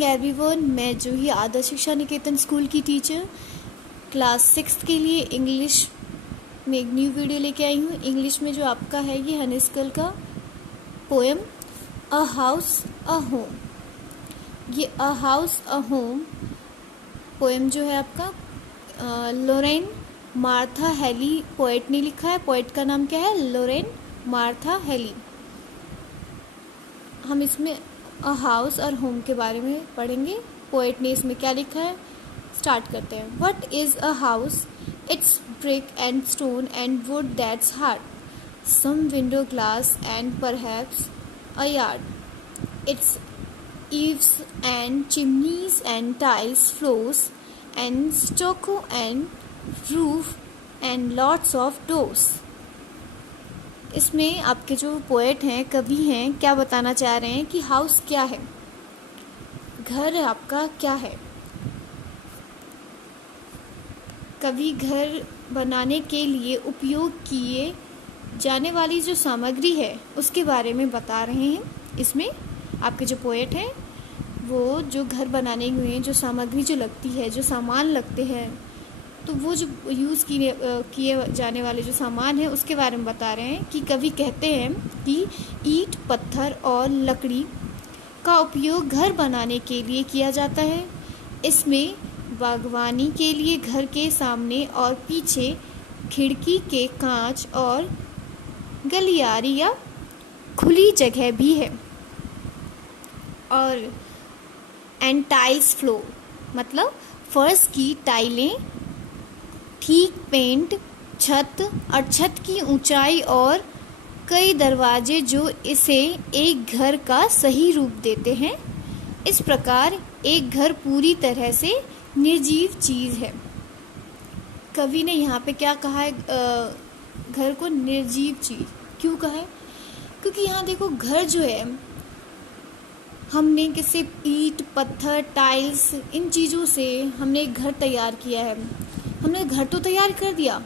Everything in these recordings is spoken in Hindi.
मॉर्निंग एवरीवन, मैं जूही आदर्श शिक्षा निकेतन स्कूल की टीचर क्लास 6 के लिए इंग्लिश में एक न्यू वीडियो लेके आई हूँ। इंग्लिश में जो आपका है ये हनीस्कल का poem a house a home. ये a house a home poem जो है आपका लोरेन मार्था हेली पोएट ने लिखा है। पोएट का नाम क्या है? लोरेन मार्था हेली। हम इसमें अ हाउस और होम के बारे में पढ़ेंगे। पोएट ने इसमें क्या लिखा है, स्टार्ट करते हैं। What is a house? It's brick and stone and wood that's hard, some window glass and perhaps a yard. It's eaves and chimneys and tiles floors and stucco and roof and lots of doors। इसमें आपके जो पोएट हैं, कवि हैं, क्या बताना चाह रहे हैं कि हाउस क्या है, घर आपका क्या है। कवि घर बनाने के लिए उपयोग किए जाने वाली जो सामग्री है उसके बारे में बता रहे हैं। इसमें आपके जो पोएट हैं वो जो घर बनाने में जो सामग्री जो लगती है, जो सामान लगते हैं, तो वो जो यूज़ किए जाने वाले जो सामान है उसके बारे में बता रहे हैं। कि कवि कहते हैं कि ईंट, पत्थर और लकड़ी का उपयोग घर बनाने के लिए किया जाता है। इसमें बागवानी के लिए घर के सामने और पीछे खिड़की के कांच और गलियारी या खुली जगह भी है। और एंड टाइल्स फ्लोर मतलब फर्श की टाइलें, ठीक पेंट छत और छत की ऊंचाई और कई दरवाजे जो इसे एक घर का सही रूप देते हैं। इस प्रकार एक घर पूरी तरह से निर्जीव चीज़ है। कवि ने यहाँ पे क्या कहा है, घर को निर्जीव चीज़ क्यों कहा है? क्योंकि यहाँ देखो, घर जो है हमने किसी ईंट, पत्थर, टाइल्स, इन चीज़ों से हमने एक घर तैयार किया है। हमने घर तो तैयार कर दिया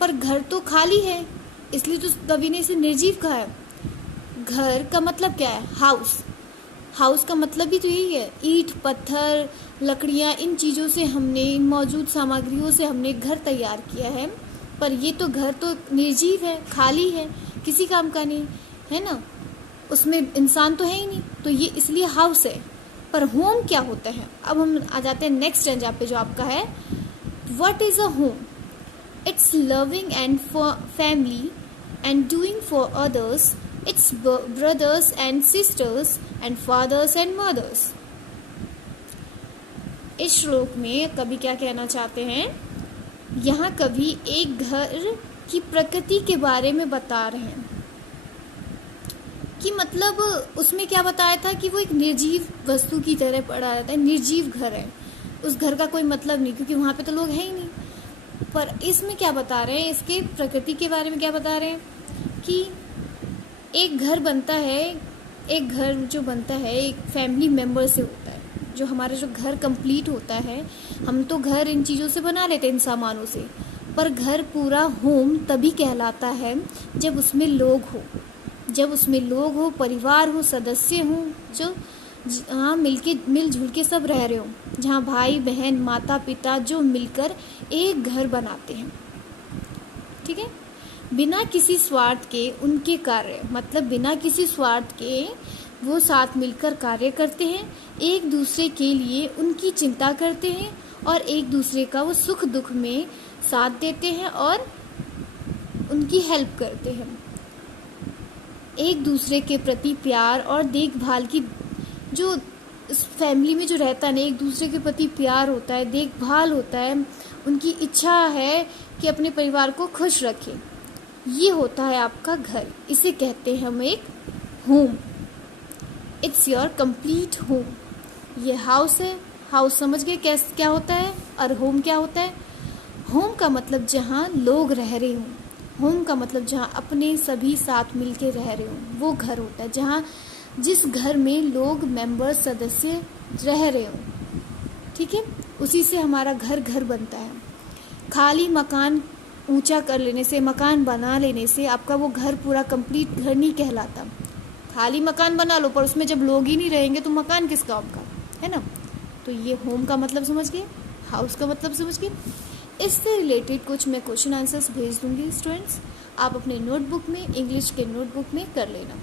पर घर तो खाली है, इसलिए तो कवि ने इसे निर्जीव कहा है। घर का मतलब क्या है? हाउस। हाउस का मतलब भी तो यही है, ईंट, पत्थर, लकड़ियाँ, इन चीज़ों से हमने, इन मौजूद सामग्रियों से हमने घर तैयार किया है। पर ये तो घर तो निर्जीव है, खाली है, किसी काम का नहीं है ना, उसमें इंसान तो है ही नहीं, तो ये इसलिए हाउस है। पर होम क्या होता है? अब हम आ जाते हैं नेक्स्ट स्टेंजा पे जो आपका है। What is a home? It's loving and family and doing for others. It's brothers and sisters and fathers and mothers. इस श्लोक में कवि क्या कहना चाहते हैं? यहाँ कवि एक घर की प्रकृति के बारे में बता रहे हैं कि मतलब उसमें क्या बताया था कि वो एक निर्जीव वस्तु की तरह पढ़ा जाता है, निर्जीव घर है, उस घर का कोई मतलब नहीं, क्योंकि वहाँ पे तो लोग हैं ही नहीं। पर इसमें क्या बता रहे हैं, इसके प्रकृति के बारे में क्या बता रहे हैं कि एक घर बनता है, एक घर जो बनता है एक फैमिली मेम्बर से होता है। जो हमारा जो घर कंप्लीट होता है, हम तो घर इन चीज़ों से बना लेते हैं, इन सामानों से, पर घर पूरा होम तभी कहलाता है जब उसमें लोग हो, जब उसमें लोग हो, परिवार हो, सदस्य हो, जो हाँ मिलजुल के सब रह रहे हो, जहाँ भाई बहन, माता पिता जो मिलकर एक घर बनाते हैं। ठीक है, बिना किसी स्वार्थ के उनके कार्य, मतलब बिना किसी स्वार्थ के वो साथ मिलकर कार्य करते हैं, एक दूसरे के लिए उनकी चिंता करते हैं और एक दूसरे का वो सुख दुख में साथ देते हैं और उनकी हेल्प करते हैं। एक दूसरे के प्रति प्यार और देखभाल की, जो इस फैमिली में जो रहता है ना, एक दूसरे के प्रति प्यार होता है, देखभाल होता है, उनकी इच्छा है कि अपने परिवार को खुश रखें, ये होता है आपका घर। इसे कहते हैं हम एक home. It's your complete home. ये हाउस है। हाउस समझ गए कैसे क्या होता है, और होम क्या होता है? होम का मतलब जहाँ लोग रह रहे हों, होम का मतलब जहाँ अपने सभी साथ मिलके रह रहे हों, वो घर होता है। जहाँ जिस घर में लोग मेंबर, सदस्य रह रहे हों, ठीक है, उसी से हमारा घर घर बनता है। खाली मकान ऊंचा कर लेने से, मकान बना लेने से आपका वो घर पूरा कंप्लीट घर नहीं कहलाता। खाली मकान बना लो पर उसमें जब लोग ही नहीं रहेंगे तो मकान किस काम का, है ना। तो ये होम का मतलब समझ गए, हाउस का मतलब समझ गए। इससे रिलेटेड कुछ मैं क्वेश्चन आंसर्स भेज दूंगी स्टूडेंट्स, आप अपने नोटबुक में, इंग्लिश के नोटबुक में कर लेना।